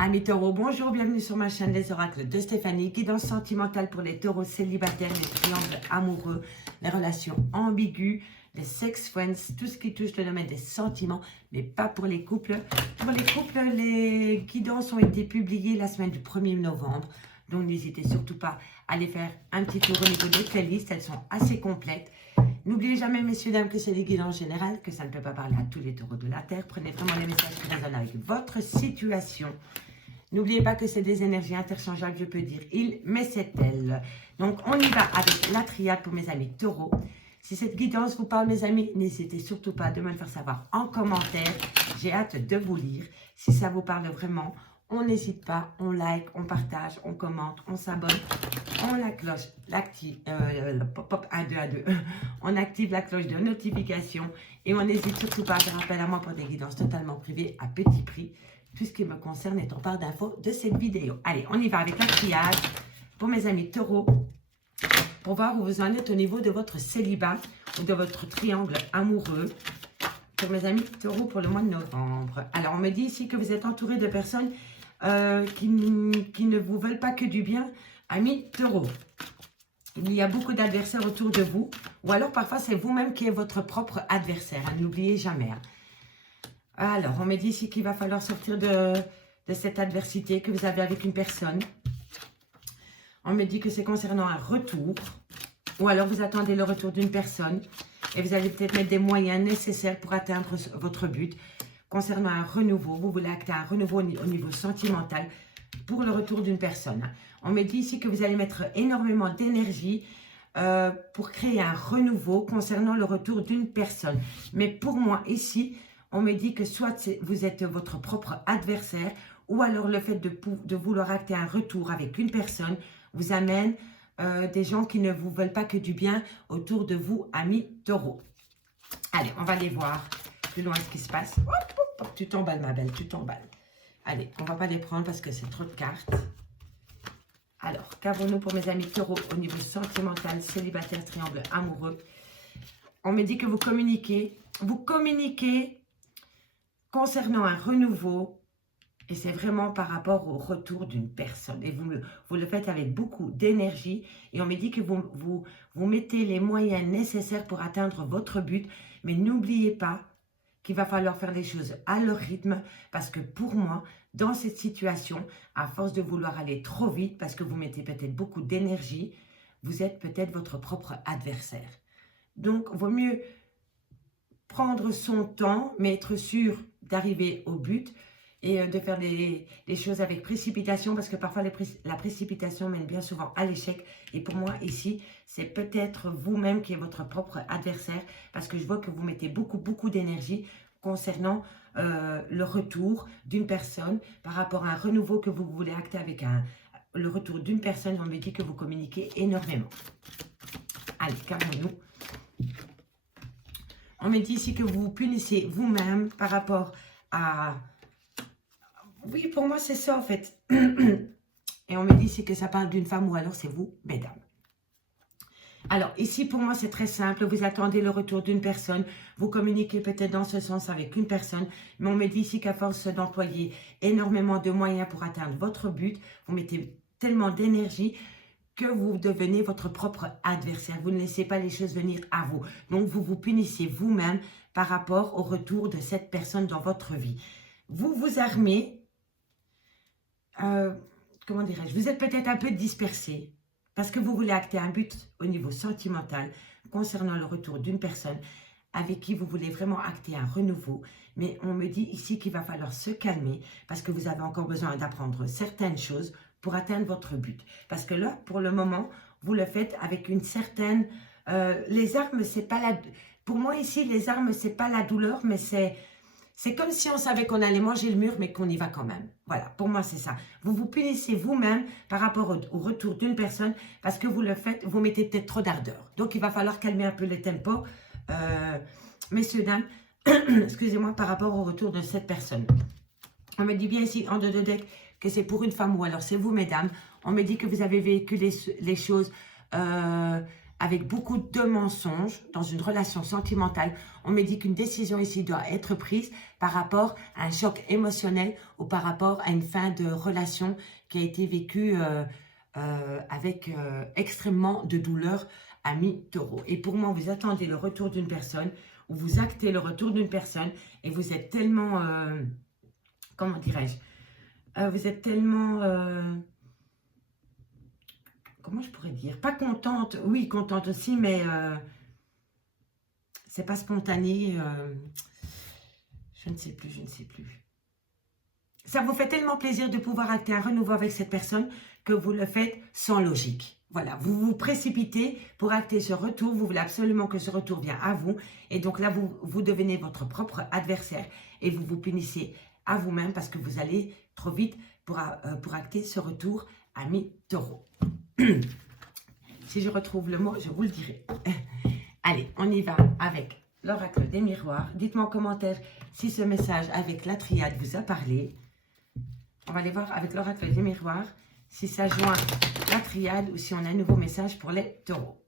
Amis taureaux, bonjour, bienvenue sur ma chaîne Les Oracles de Stéphanie, guidance sentimentale pour les taureaux célibataires, les triangles amoureux, les relations ambiguës, les sex friends, tout ce qui touche le domaine des sentiments, mais pas pour les couples. Pour les couples, les guidances ont été publiées la semaine du 1er novembre, donc n'hésitez surtout pas à aller faire un petit tour au niveau des playlists, elles sont assez complètes. N'oubliez jamais, messieurs, dames, que c'est des guidances générales, que ça ne peut pas parler à tous les taureaux de la Terre. Prenez vraiment les messages qui résonnent avec votre situation. N'oubliez pas que c'est des énergies interchangeables, je peux dire il, mais c'est elle. Donc, on y va avec la triade pour mes amis taureaux. Si cette guidance vous parle, mes amis, n'hésitez surtout pas de me le faire savoir en commentaire. J'ai hâte de vous lire. Si ça vous parle vraiment, on n'hésite pas, on like, on partage, on commente, on s'abonne, on la cloche, l'active, pop 1, 2, 1, 2. On active la cloche de notification et on n'hésite surtout pas à faire appel à moi pour des guidances totalement privées à petit prix. Tout ce qui me concerne est en part d'infos de cette vidéo. Allez, on y va avec la triade pour mes amis taureaux, pour voir où vous en êtes au niveau de votre célibat ou de votre triangle amoureux. Pour mes amis taureaux pour le mois de novembre. Alors, on me dit ici que vous êtes entouré de personnes qui ne vous veulent pas que du bien. Amis taureaux, il y a beaucoup d'adversaires autour de vous. Ou alors, parfois, c'est vous-même qui êtes votre propre adversaire. N'oubliez jamais. Alors, on me dit ici qu'il va falloir sortir de cette adversité que vous avez avec une personne. On me dit que c'est concernant un retour. Ou alors, vous attendez le retour d'une personne. Et vous allez peut-être mettre des moyens nécessaires pour atteindre votre but. Concernant un renouveau, vous voulez acter un renouveau au niveau sentimental pour le retour d'une personne. On me dit ici que vous allez mettre énormément d'énergie pour créer un renouveau concernant le retour d'une personne. Mais pour moi, ici, on me dit que soit vous êtes votre propre adversaire ou alors le fait de vouloir acter un retour avec une personne vous amène des gens qui ne vous veulent pas que du bien autour de vous, amis taureaux. Allez, on va aller voir plus loin ce qui se passe. Hop, hop, hop, tu t'emballes, ma belle, tu t'emballes. Allez, on ne va pas les prendre parce que c'est trop de cartes. Alors, qu'avons-nous pour mes amis taureaux au niveau sentimental, célibataire, triangle amoureux? On me dit que vous communiquez concernant un renouveau. Et c'est vraiment par rapport au retour d'une personne. Et vous le faites avec beaucoup d'énergie. Et on me dit que vous mettez les moyens nécessaires pour atteindre votre but. Mais n'oubliez pas qu'il va falloir faire les choses à leur rythme. Parce que pour moi, dans cette situation, à force de vouloir aller trop vite, parce que vous mettez peut-être beaucoup d'énergie, vous êtes peut-être votre propre adversaire. Donc, il vaut mieux prendre son temps, mais être sûr d'arriver au but. Et de faire les choses avec précipitation, parce que parfois la précipitation mène bien souvent à l'échec. Et pour moi ici, c'est peut-être vous-même qui est votre propre adversaire, parce que je vois que vous mettez beaucoup d'énergie concernant le retour d'une personne, par rapport à un renouveau que vous voulez acter avec le retour d'une personne. On me dit que vous communiquez énormément. Allez, calmons-nous. On me dit ici que vous vous punissez vous-même par rapport à... Oui, pour moi, c'est ça, en fait. Et on me dit ici que ça parle d'une femme ou alors c'est vous, mesdames. Alors, ici, pour moi, c'est très simple. Vous attendez le retour d'une personne. Vous communiquez peut-être dans ce sens avec une personne. Mais on me dit ici qu'à force d'employer énormément de moyens pour atteindre votre but, vous mettez tellement d'énergie que vous devenez votre propre adversaire. Vous ne laissez pas les choses venir à vous. Donc, vous vous punissez vous-même par rapport au retour de cette personne dans votre vie. Vous vous armez... comment dirais-je, vous êtes peut-être un peu dispersé parce que vous voulez acter un but au niveau sentimental concernant le retour d'une personne avec qui vous voulez vraiment acter un renouveau. Mais on me dit ici qu'il va falloir se calmer parce que vous avez encore besoin d'apprendre certaines choses pour atteindre votre but. Parce que là, pour le moment, vous le faites avec une certaine... les armes, c'est pas la... Pour moi ici, les armes, c'est pas la douleur, mais c'est... C'est comme si on savait qu'on allait manger le mur, mais qu'on y va quand même. Voilà, pour moi, c'est ça. Vous vous punissez vous-même par rapport au retour d'une personne parce que vous le faites, vous mettez peut-être trop d'ardeur. Donc, il va falloir calmer un peu le tempo, messieurs, dames, excusez-moi, par rapport au retour de cette personne. On me dit bien ici, en deux de deck, que c'est pour une femme ou alors c'est vous, mesdames. On me dit que vous avez vécu les choses avec beaucoup de mensonges dans une relation sentimentale. On me dit qu'une décision ici doit être prise par rapport à un choc émotionnel ou par rapport à une fin de relation qui a été vécue avec extrêmement de douleur, ami Taureau. Et pour moi, vous attendez le retour d'une personne ou vous actez le retour d'une personne et vous êtes tellement, comment dirais-je, vous êtes tellement... comment je pourrais dire? Pas contente, oui, contente aussi, mais c'est pas spontané. Je ne sais plus, je ne sais plus. Ça vous fait tellement plaisir de pouvoir acter un renouveau avec cette personne que vous le faites sans logique. Voilà, vous vous précipitez pour acter ce retour. Vous voulez absolument que ce retour vienne à vous. Et donc là, vous devenez votre propre adversaire et vous vous punissez à vous-même parce que vous allez trop vite pour acter ce retour, ami Taureau. Si je retrouve le mot, je vous le dirai. Allez, on y va avec l'oracle des miroirs. Dites-moi en commentaire si ce message avec la triade vous a parlé. On va aller voir avec l'oracle des miroirs si ça joint la triade ou si on a un nouveau message pour les taureaux.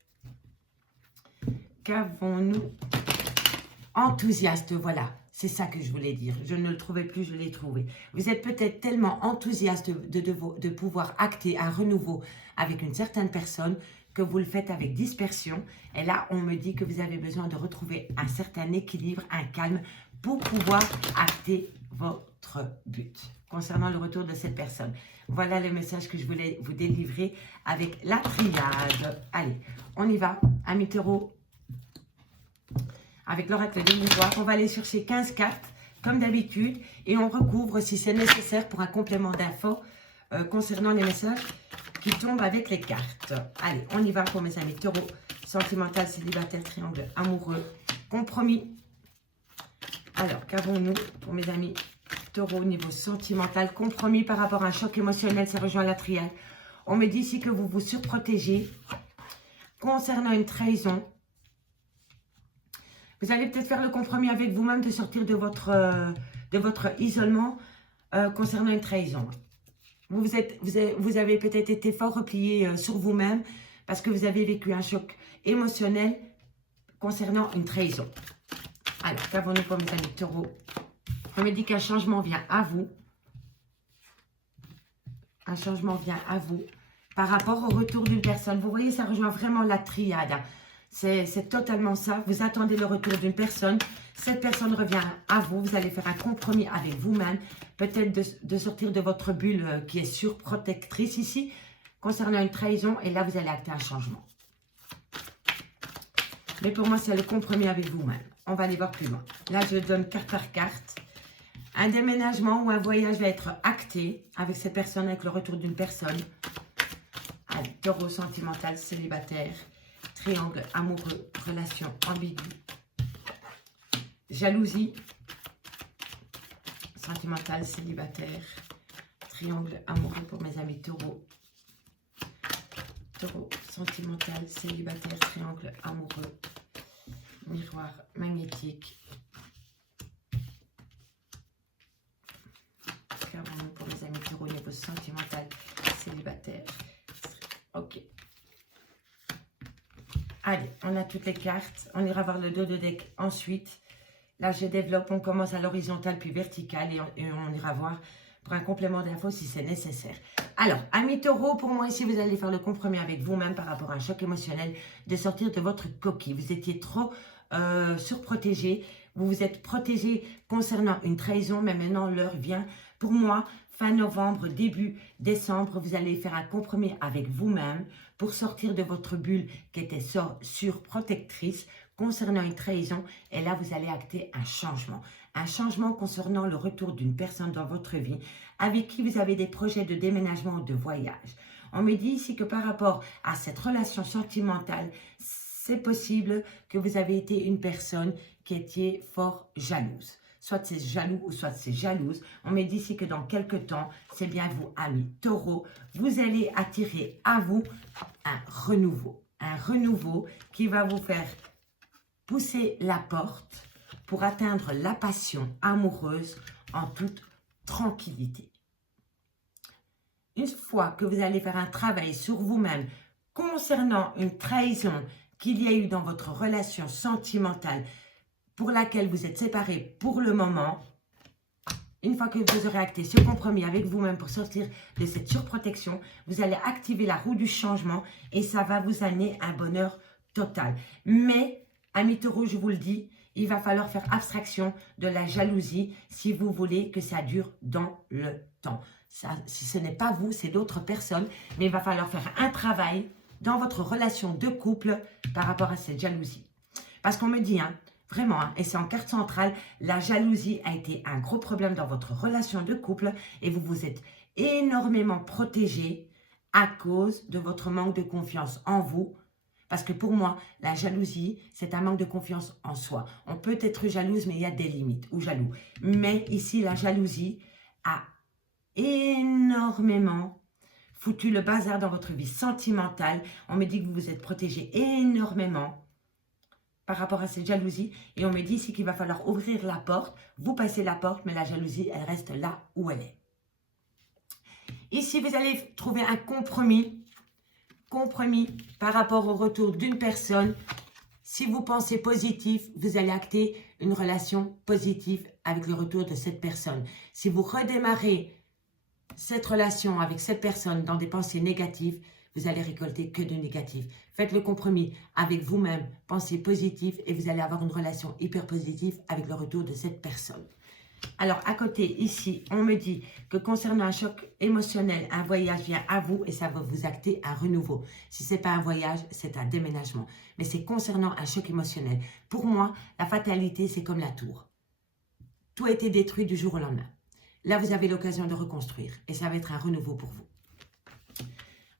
Qu'avons-nous? Enthousiaste, voilà. C'est ça que je voulais dire. Je ne le trouvais plus, je l'ai trouvé. Vous êtes peut-être tellement enthousiaste de pouvoir acter un renouveau avec une certaine personne que vous le faites avec dispersion. Et là, on me dit que vous avez besoin de retrouver un certain équilibre, un calme pour pouvoir acter votre but concernant le retour de cette personne. Voilà le message que je voulais vous délivrer avec la triade. Allez, on y va, amis taureaux. Avec l'oracle des miroirs, on va aller chercher 15 cartes, comme d'habitude, et on recouvre si c'est nécessaire pour un complément d'infos concernant les messages qui tombent avec les cartes. Allez, on y va pour mes amis taureaux. Sentimental, célibataire, triangle amoureux, compromis. Alors, qu'avons-nous pour mes amis taureaux au niveau sentimental? Compromis par rapport à un choc émotionnel, ça rejoint la triade. On me dit ici que vous vous surprotégez concernant une trahison. Vous allez peut-être faire le compromis avec vous-même de sortir de votre isolement concernant une trahison. Vous avez peut-être été fort replié sur vous-même parce que vous avez vécu un choc émotionnel concernant une trahison. Alors, qu'avons-nous pour mes amis taureaux? On me dit qu'un changement vient à vous. Un changement vient à vous par rapport au retour d'une personne. Vous voyez, ça rejoint vraiment la triade. C'est totalement ça. Vous attendez le retour d'une personne. Cette personne revient à vous. Vous allez faire un compromis avec vous-même. Peut-être de sortir de votre bulle qui est surprotectrice ici. Concernant une trahison. Et là, vous allez acter un changement. Mais pour moi, c'est le compromis avec vous-même. On va aller voir plus loin. Là, je donne carte par carte. Un déménagement ou un voyage va être acté avec cette personne, avec le retour d'une personne. Allez, taureau sentimental, célibataire. Triangle amoureux, relation ambiguë, jalousie, sentimentale, célibataire, triangle amoureux pour mes amis taureaux, taureau, sentimental, célibataire, triangle amoureux, miroir magnétique, qu'avons-nous pour mes amis taureaux, niveau sentimental, célibataire, ok. Allez, on a toutes les cartes. On ira voir le dos de deck ensuite. Là, je développe. On commence à l'horizontale puis verticale. Et on ira voir pour un complément d'infos si c'est nécessaire. Alors, amis taureaux, pour moi ici, vous allez faire le compromis avec vous-même par rapport à un choc émotionnel de sortir de votre coquille. Vous étiez trop surprotégé. Vous vous êtes protégé concernant une trahison. Mais maintenant, l'heure vient. Pour moi, fin novembre, début décembre, vous allez faire un compromis avec vous-même pour sortir de votre bulle qui était surprotectrice concernant une trahison. Et là, vous allez acter un changement. Un changement concernant le retour d'une personne dans votre vie avec qui vous avez des projets de déménagement ou de voyage. On me dit ici que par rapport à cette relation sentimentale, c'est possible que vous avez été une personne qui était fort jalouse. Soit c'est jaloux ou soit c'est jalouse. On me dit ici que dans quelques temps, c'est bien vous, amis taureaux, vous allez attirer à vous un renouveau. Un renouveau qui va vous faire pousser la porte pour atteindre la passion amoureuse en toute tranquillité. Une fois que vous allez faire un travail sur vous-même concernant une trahison qu'il y a eu dans votre relation sentimentale pour laquelle vous êtes séparés pour le moment, une fois que vous aurez acté ce compromis avec vous-même pour sortir de cette surprotection, vous allez activer la roue du changement et ça va vous amener un bonheur total. Mais, amis taureaux, je vous le dis, il va falloir faire abstraction de la jalousie si vous voulez que ça dure dans le temps. Ça, si ce n'est pas vous, c'est d'autres personnes, mais il va falloir faire un travail dans votre relation de couple par rapport à cette jalousie. Parce qu'on me dit, vraiment, et c'est en carte centrale, la jalousie a été un gros problème dans votre relation de couple et vous vous êtes énormément protégé à cause de votre manque de confiance en vous. Parce que pour moi, la jalousie, c'est un manque de confiance en soi. On peut être jalouse, mais il y a des limites, ou jaloux. Mais ici, la jalousie a énormément foutu le bazar dans votre vie sentimentale. On me dit que vous vous êtes protégé énormément par rapport à cette jalousie. Et on me dit ici qu'il va falloir ouvrir la porte. Vous passez la porte, mais la jalousie, elle reste là où elle est. Ici, vous allez trouver un compromis par rapport au retour d'une personne. Si vous pensez positif, vous allez acter une relation positive avec le retour de cette personne. Si vous redémarrez cette relation avec cette personne dans des pensées négatives, vous allez récolter que de négatif. Faites le compromis avec vous-même, pensez positif et vous allez avoir une relation hyper positive avec le retour de cette personne. Alors, à côté, ici, on me dit que concernant un choc émotionnel, un voyage vient à vous et ça va vous acter un renouveau. Si ce n'est pas un voyage, c'est un déménagement. Mais c'est concernant un choc émotionnel. Pour moi, la fatalité, c'est comme la tour. Tout a été détruit du jour au lendemain. Là, vous avez l'occasion de reconstruire et ça va être un renouveau pour vous.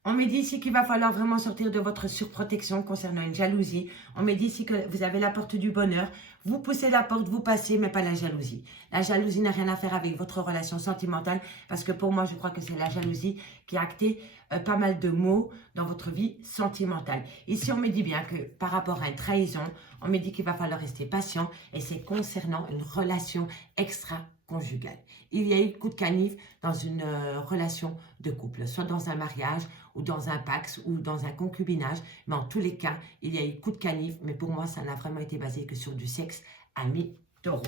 On me dit ici qu'il va falloir vraiment sortir de votre surprotection concernant une jalousie. On me dit ici que vous avez la porte du bonheur. Vous poussez la porte, vous passez, mais pas la jalousie. La jalousie n'a rien à faire avec votre relation sentimentale parce que pour moi, je crois que c'est la jalousie qui a acté pas mal de maux dans votre vie sentimentale. Ici, on me dit bien que par rapport à une trahison, on me dit qu'il va falloir rester patient et c'est concernant une relation extra-conjugale. Il y a eu coup de canif dans une relation de couple, soit dans un mariage ou dans un pax ou dans un concubinage. Mais en tous les cas, il y a eu coup de canif. Mais pour moi, ça n'a vraiment été basé que sur du sexe, amis taureaux.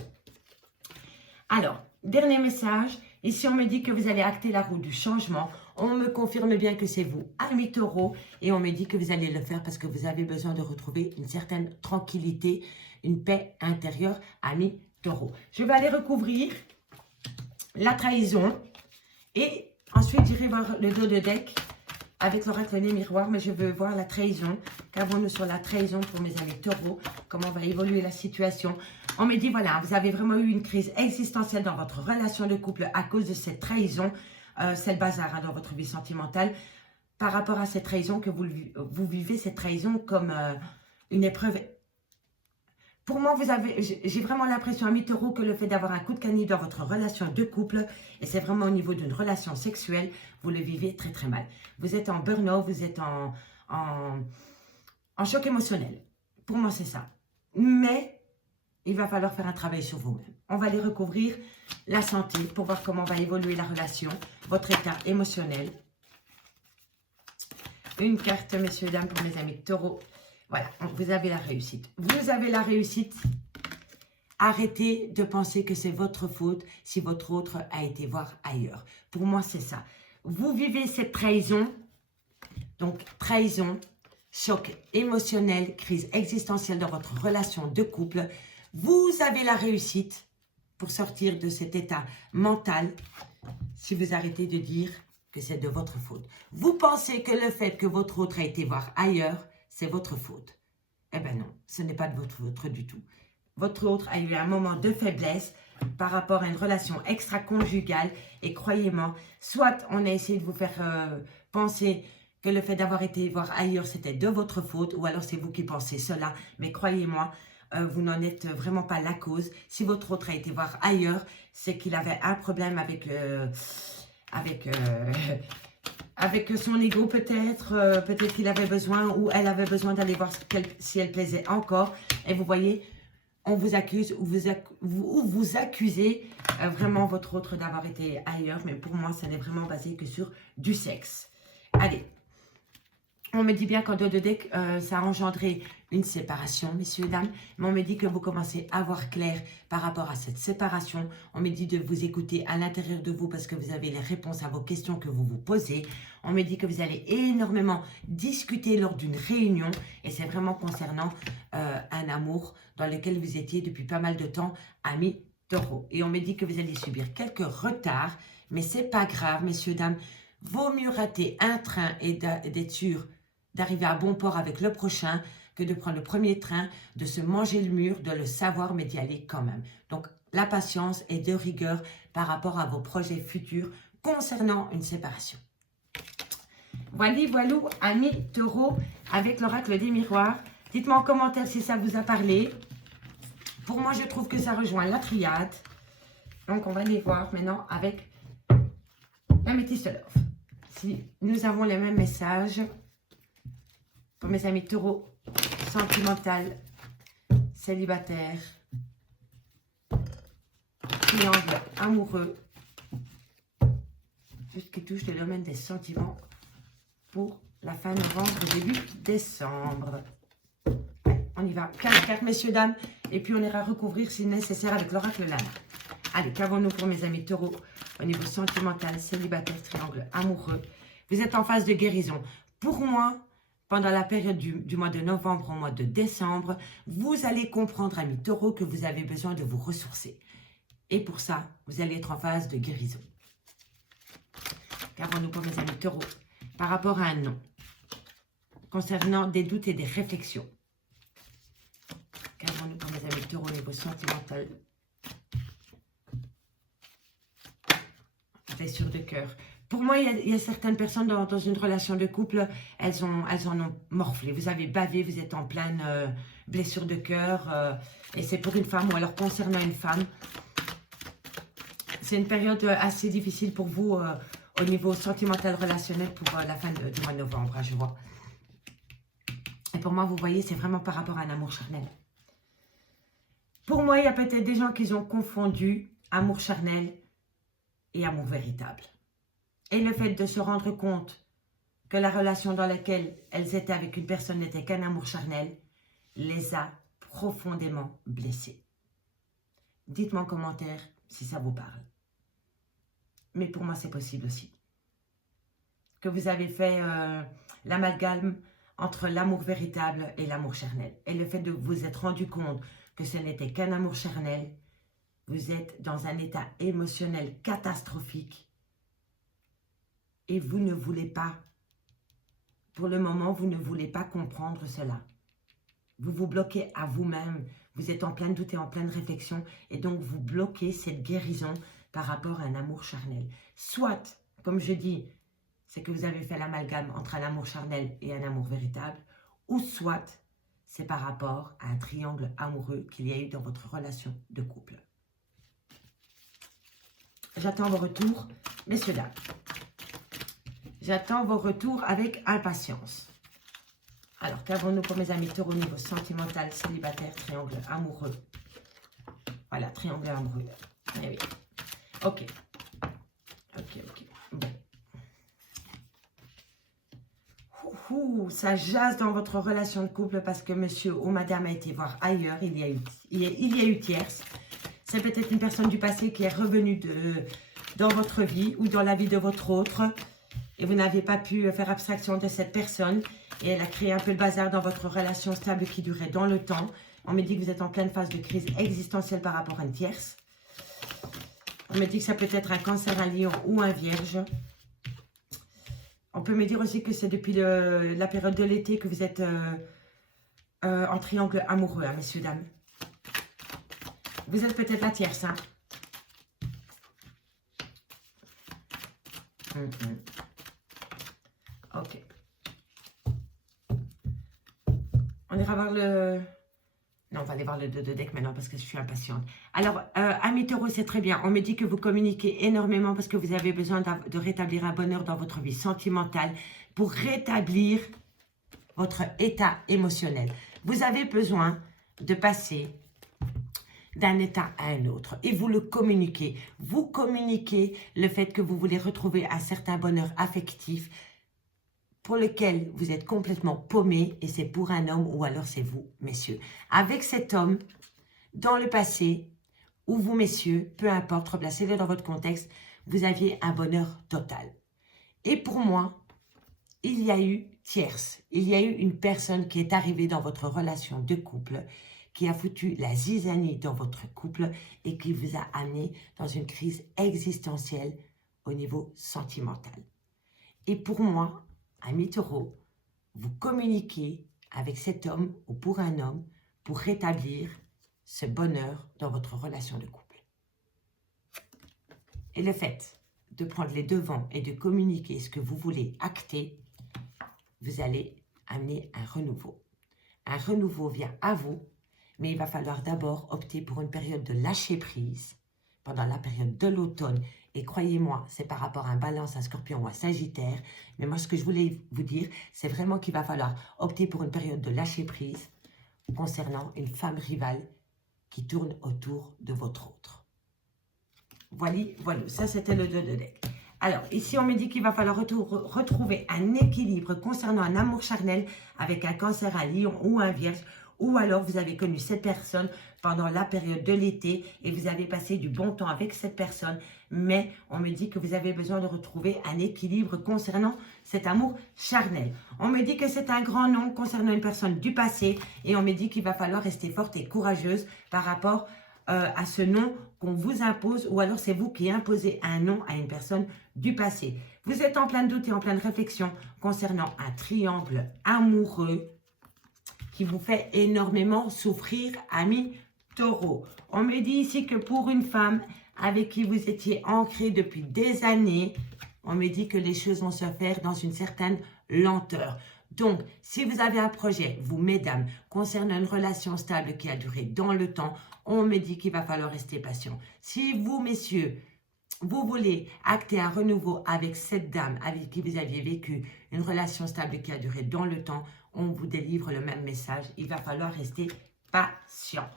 Alors, dernier message. Ici, on me dit que vous allez acter la roue du changement. On me confirme bien que c'est vous, amis taureaux. Et on me dit que vous allez le faire parce que vous avez besoin de retrouver une certaine tranquillité, une paix intérieure, amis taureaux. Je vais aller recouvrir la trahison et ensuite j'irai voir le dos de deck avec l'oracle né miroir, mais je veux voir la trahison. Qu'avons-nous sur la trahison pour mes amis taureaux? Comment va évoluer la situation? On me dit, voilà, vous avez vraiment eu une crise existentielle dans votre relation de couple à cause de cette trahison. C'est le bazar dans votre vie sentimentale. Par rapport à cette trahison, que vous vivez cette trahison comme une épreuve. Pour moi, j'ai vraiment l'impression, amis taureaux, que le fait d'avoir un coup de canif dans votre relation de couple, et c'est vraiment au niveau d'une relation sexuelle, vous le vivez très très mal. Vous êtes en burn-out, vous êtes en choc émotionnel. Pour moi, c'est ça. Mais il va falloir faire un travail sur vous-même. On va aller recouvrir la santé pour voir comment va évoluer la relation, votre état émotionnel. Une carte, messieurs, dames, pour mes amis taureaux. Voilà, vous avez la réussite. Vous avez la réussite. Arrêtez de penser que c'est votre faute si votre autre a été voir ailleurs. Pour moi, c'est ça. Vous vivez cette trahison. Donc, trahison, choc émotionnel, crise existentielle dans votre relation de couple. Vous avez la réussite pour sortir de cet état mental si vous arrêtez de dire que c'est de votre faute. Vous pensez que le fait que votre autre a été voir ailleurs, c'est votre faute. Eh bien non, ce n'est pas de votre faute du tout. Votre autre a eu un moment de faiblesse par rapport à une relation extra-conjugale. Et croyez-moi, soit on a essayé de vous faire penser que le fait d'avoir été voir ailleurs, c'était de votre faute, ou alors c'est vous qui pensez cela. Mais croyez-moi, vous n'en êtes vraiment pas la cause. Si votre autre a été voir ailleurs, c'est qu'il avait un problème avec son ego peut-être, peut-être qu'il avait besoin ou elle avait besoin d'aller voir si elle plaisait encore. Et vous voyez, on vous accuse ou vous accusez vraiment votre autre d'avoir été ailleurs. Mais pour moi, ça n'est vraiment basé que sur du sexe. Allez, On me dit bien qu'en dos de deck, ça a engendré une séparation, messieurs, dames. Mais on me dit que vous commencez à voir clair par rapport à cette séparation. On me dit de vous écouter à l'intérieur de vous parce que vous avez les réponses à vos questions que vous vous posez. On me dit que vous allez énormément discuter lors d'une réunion. Et c'est vraiment concernant un amour dans lequel vous étiez depuis pas mal de temps, amis Taureau. Et on me dit que vous allez subir quelques retards. Mais c'est pas grave, messieurs, dames. Vaut mieux rater un train et d'être sûr d'arriver à bon port avec le prochain que de prendre le premier train, de se manger le mur, de le savoir, mais d'y aller quand même. Donc, la patience est de rigueur par rapport à vos projets futurs concernant une séparation. Voilà, voilou, amis Taureau, avec l'oracle des miroirs. Dites-moi en commentaire si ça vous a parlé. Pour moi, je trouve que ça rejoint la triade. Donc, on va les voir maintenant avec la métisse de l'offre. Si nous avons les mêmes messages pour mes amis Taureau, sentimental, célibataire, triangle amoureux, tout ce qui touche le domaine des sentiments pour la fin novembre, début décembre. Ouais, on y va. 4 cartes, messieurs, dames, et puis on ira recouvrir si nécessaire avec l'oracle Lana. Allez, qu'avons-nous pour mes amis Taureau au niveau sentimental, célibataire, triangle amoureux? Vous êtes en phase de guérison. Pour moi, pendant la période du mois de novembre au mois de décembre, vous allez comprendre, amis Taureau, que vous avez besoin de vous ressourcer. Et pour ça, vous allez être en phase de guérison. Qu'avons-nous pour mes amis Taureau par rapport à un non, concernant des doutes et des réflexions? Qu'avons-nous pour mes amis Taureau au niveau sentimental? Blessure de cœur. Pour moi, il y a certaines personnes dans une relation de couple, elles en ont morflé. Vous avez bavé, vous êtes en pleine blessure de cœur. Et c'est pour une femme ou alors concernant une femme. C'est une période assez difficile pour vous au niveau sentimental relationnel pour la fin du mois de novembre, je vois. Et pour moi, vous voyez, c'est vraiment par rapport à un amour charnel. Pour moi, il y a peut-être des gens qui ont confondu amour charnel et amour véritable. Et le fait de se rendre compte que la relation dans laquelle elles étaient avec une personne n'était qu'un amour charnel, les a profondément blessées. Dites-moi en commentaire si ça vous parle. Mais pour moi, c'est possible aussi. Que vous avez fait l'amalgame entre l'amour véritable et l'amour charnel. Et le fait de vous être rendu compte que ce n'était qu'un amour charnel, vous êtes dans un état émotionnel catastrophique. Et vous ne voulez pas, pour le moment, vous ne voulez pas comprendre cela. Vous vous bloquez à vous-même. Vous êtes en plein doute et en pleine réflexion. Et donc, vous bloquez cette guérison par rapport à un amour charnel. Soit, comme je dis, c'est que vous avez fait l'amalgame entre un amour charnel et un amour véritable. Ou soit, c'est par rapport à un triangle amoureux qu'il y a eu dans votre relation de couple. J'attends vos retours, messieurs, dames. J'attends vos retours avec impatience. Alors, qu'avons-nous pour mes amis Taureau au niveau sentimental, célibataire, triangle amoureux? Voilà, triangle amoureux. Eh oui. Ok. Bon. Ça jase dans votre relation de couple parce que monsieur ou madame a été voir ailleurs. Il y a eu tierce. C'est peut-être une personne du passé qui est revenue dans votre vie ou dans la vie de votre autre. Et vous n'avez pas pu faire abstraction de cette personne. Et elle a créé un peu le bazar dans votre relation stable qui durait dans le temps. On me dit que vous êtes en pleine phase de crise existentielle par rapport à une tierce. On me dit que ça peut être un cancer, un lion ou un vierge. On peut me dire aussi que c'est depuis la période de l'été que vous êtes en triangle amoureux, hein, messieurs, dames. Vous êtes peut-être la tierce, hein. Ok. On ira voir le... Non, on va aller voir le 2 de deck maintenant parce que je suis impatiente. Alors, amis Taureau, c'est très bien. On me dit que vous communiquez énormément parce que vous avez besoin de rétablir un bonheur dans votre vie sentimentale pour rétablir votre état émotionnel. Vous avez besoin de passer d'un état à un autre et vous le communiquez. Vous communiquez le fait que vous voulez retrouver un certain bonheur affectif pour lequel vous êtes complètement paumé et c'est pour un homme ou alors c'est vous, messieurs. Avec cet homme, dans le passé, ou vous, messieurs, peu importe, replacez-le dans votre contexte, vous aviez un bonheur total. Et pour moi, il y a eu tierce, il y a eu une personne qui est arrivée dans votre relation de couple, qui a foutu la zizanie dans votre couple et qui vous a amené dans une crise existentielle au niveau sentimental. Et pour moi, ami Taureau, vous communiquez avec cet homme ou pour un homme pour rétablir ce bonheur dans votre relation de couple. Et le fait de prendre les devants et de communiquer ce que vous voulez acter, vous allez amener un renouveau. Un renouveau vient à vous, mais il va falloir d'abord opter pour une période de lâcher prise pendant la période de l'automne. Et croyez-moi, c'est par rapport à un Balance, un Scorpion ou un Sagittaire. Mais moi, ce que je voulais vous dire, c'est vraiment qu'il va falloir opter pour une période de lâcher prise concernant une femme rivale qui tourne autour de votre autre. Voilà, ça c'était le 2 de deck. Alors, ici on me dit qu'il va falloir retrouver un équilibre concernant un amour charnel avec un Cancer, un Lion ou un Vierge, ou alors vous avez connu cette personne pendant la période de l'été et vous avez passé du bon temps avec cette personne, mais on me dit que vous avez besoin de retrouver un équilibre concernant cet amour charnel. On me dit que c'est un grand nom concernant une personne du passé et on me dit qu'il va falloir rester forte et courageuse par rapport à ce nom qu'on vous impose, ou alors c'est vous qui imposez un nom à une personne du passé. Vous êtes en plein doute et en pleine réflexion concernant un triangle amoureux qui vous fait énormément souffrir, ami Taureau. On me dit ici que pour une femme avec qui vous étiez ancré depuis des années, on me dit que les choses vont se faire dans une certaine lenteur. Donc, si vous avez un projet, vous mesdames, concernant une relation stable qui a duré dans le temps, on me dit qu'il va falloir rester patient. Si vous, messieurs, vous voulez acter un renouveau avec cette dame avec qui vous aviez vécu une relation stable qui a duré dans le temps, on vous délivre le même message. Il va falloir rester patient.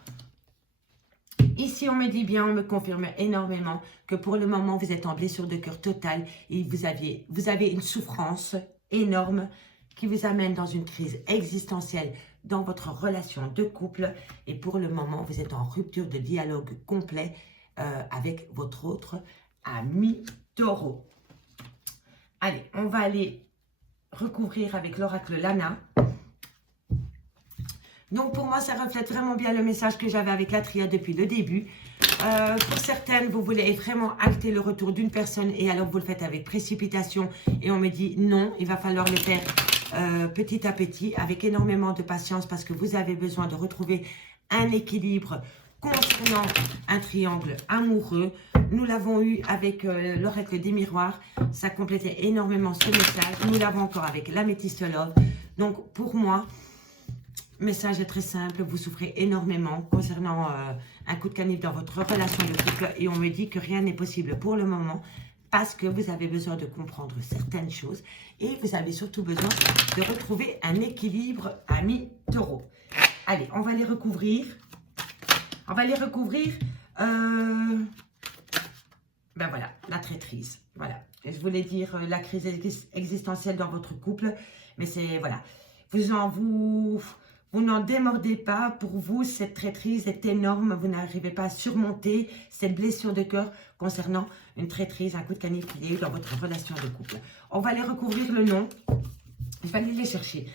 Ici, on me dit bien, on me confirme énormément que pour le moment, vous êtes en blessure de cœur totale et vous avez une souffrance énorme qui vous amène dans une crise existentielle dans votre relation de couple. Et pour le moment, vous êtes en rupture de dialogue complet avec votre autre ami Taureau. Allez, on va aller recouvrir avec l'oracle Lana. Donc pour moi, ça reflète vraiment bien le message que j'avais avec la triade depuis le début. Pour certaines, vous voulez vraiment acter le retour d'une personne et alors vous le faites avec précipitation. Et on me dit non, il va falloir le faire petit à petit, avec énormément de patience parce que vous avez besoin de retrouver un équilibre concernant un triangle amoureux. Nous l'avons eu avec l'oracle des miroirs, ça complétait énormément ce message. Nous l'avons encore avec l'améthyste love. Donc pour moi, le message est très simple, vous souffrez énormément concernant un coup de canif dans votre relation de couple et on me dit que rien n'est possible pour le moment parce que vous avez besoin de comprendre certaines choses et vous avez surtout besoin de retrouver un équilibre, ami Taureau. Allez, on va les recouvrir. On va les recouvrir. Ben voilà, la traîtrise. Voilà. Et je voulais dire la crise existentielle dans votre couple, mais c'est voilà. Vous n'en démordez pas. Pour vous, cette traîtrise est énorme. Vous n'arrivez pas à surmonter cette blessure de cœur concernant une traîtrise, un coup de canif qu'il y a eu dans votre relation de couple. On va les recouvrir le nom. Il fallait les chercher.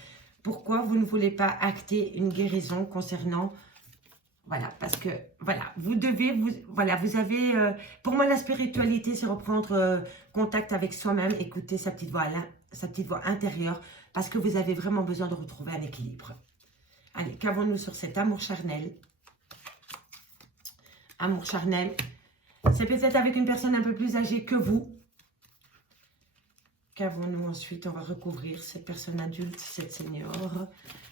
Pourquoi vous ne voulez pas acter une guérison concernant... Voilà, parce que, voilà, vous avez... pour moi, la spiritualité, c'est reprendre contact avec soi-même, écouter sa petite voix intérieure, parce que vous avez vraiment besoin de retrouver un équilibre. Allez, qu'avons-nous sur cet amour charnel? Amour charnel, c'est peut-être avec une personne un peu plus âgée que vous. Qu'avons-nous ensuite? On va recouvrir cette personne adulte, cette senior.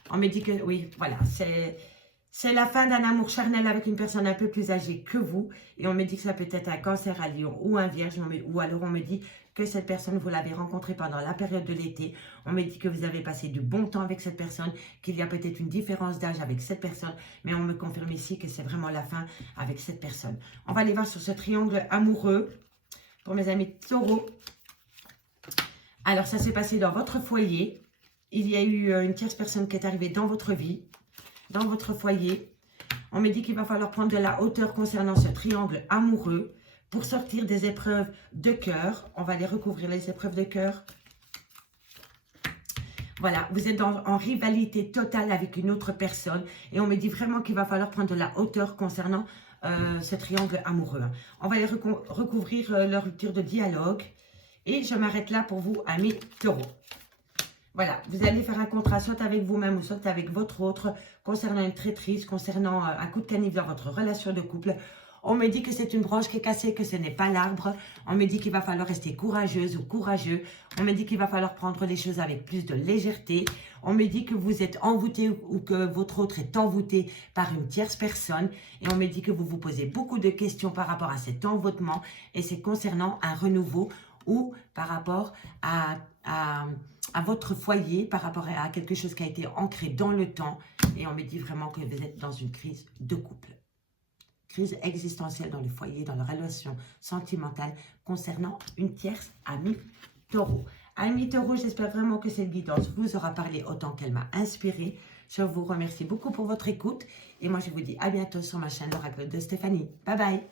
On me dit que, oui, voilà, c'est la fin d'un amour charnel avec une personne un peu plus âgée que vous. Et on me dit que ça peut être un Cancer, un Lion ou un Vierge. Ou alors on me dit que cette personne, vous l'avez rencontrée pendant la période de l'été. On me dit que vous avez passé du bon temps avec cette personne, qu'il y a peut-être une différence d'âge avec cette personne. Mais on me confirme ici que c'est vraiment la fin avec cette personne. On va aller voir sur ce triangle amoureux pour mes amis Taureau. Alors, ça s'est passé dans votre foyer. Il y a eu une tierce personne qui est arrivée dans votre vie, dans votre foyer. On me dit qu'il va falloir prendre de la hauteur concernant ce triangle amoureux pour sortir des épreuves de cœur. On va les recouvrir, les épreuves de cœur. Voilà, vous êtes en rivalité totale avec une autre personne. Et on me dit vraiment qu'il va falloir prendre de la hauteur concernant ce triangle amoureux. On va les recouvrir leur rupture de dialogue. Et je m'arrête là pour vous, amis taureaux. Voilà, vous allez faire un contrat soit avec vous-même ou soit avec votre autre concernant une traîtrise, concernant un coup de canif dans votre relation de couple. On me dit que c'est une branche qui est cassée, que ce n'est pas l'arbre. On me dit qu'il va falloir rester courageuse ou courageux. On me dit qu'il va falloir prendre les choses avec plus de légèreté. On me dit que vous êtes envoûté ou que votre autre est envoûté par une tierce personne. Et on me dit que vous vous posez beaucoup de questions par rapport à cet envoûtement. Et c'est concernant un renouveau ou par rapport à votre foyer, par rapport à quelque chose qui a été ancré dans le temps. Et on me dit vraiment que vous êtes dans une crise de couple. Crise existentielle dans le foyer, dans la relation sentimentale concernant une tierce amie taureau. Amis taureau, j'espère vraiment que cette guidance vous aura parlé autant qu'elle m'a inspiré. Je vous remercie beaucoup pour votre écoute. Et moi, je vous dis à bientôt sur ma chaîne L'Oracle de Stéphanie. Bye bye.